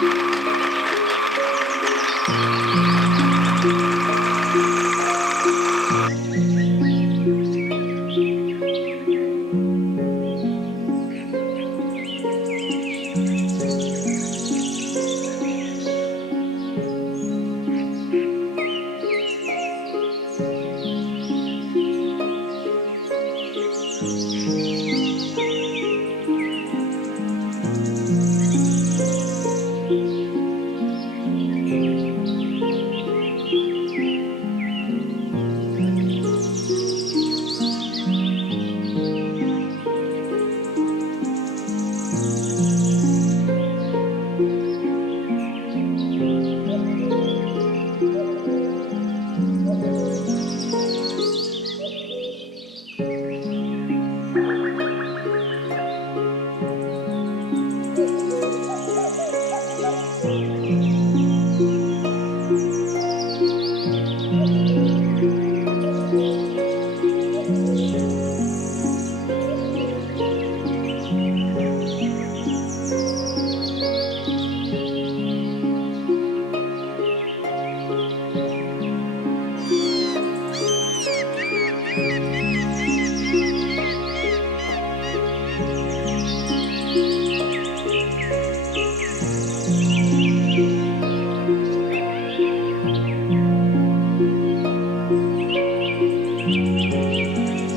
Música うん。